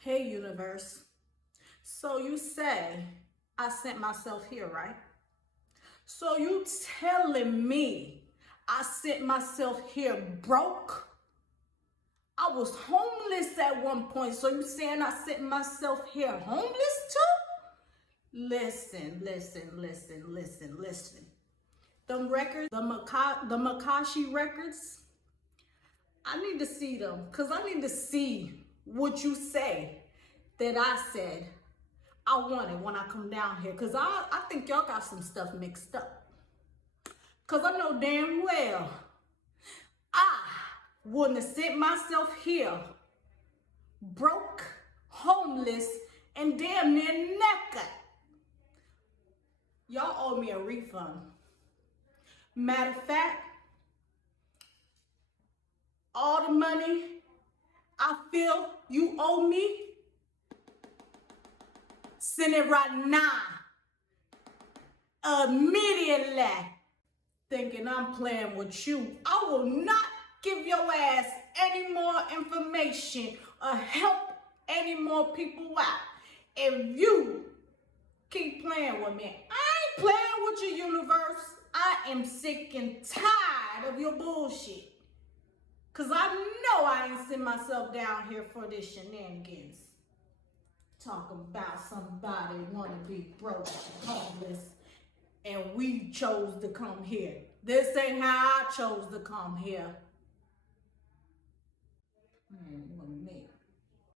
Hey, universe. So you say I sent myself here, right? So you telling me I sent myself here broke? I was homeless at one point. So you saying I sent myself here homeless too? Listen. Them records, the Makashi records, I need to see them because I need to see what you say that I said I wanted when I come down here, because I think y'all got some stuff mixed up. Because I know damn well I wouldn't have sent myself here broke, homeless, and damn near naked. Y'all owe me a refund. Matter of fact, all the money I feel you owe me, send it right now. Immediately. Thinking I'm playing with you. I will not give your ass any more information or help any more people out if you keep playing with me. I ain't playing with you, universe. I am sick and tired of your bullshit. Cause I know I ain't sent myself down here for this shenanigans. Talking about somebody wanna be broke and homeless, and we chose to come here. This ain't how I chose to come here.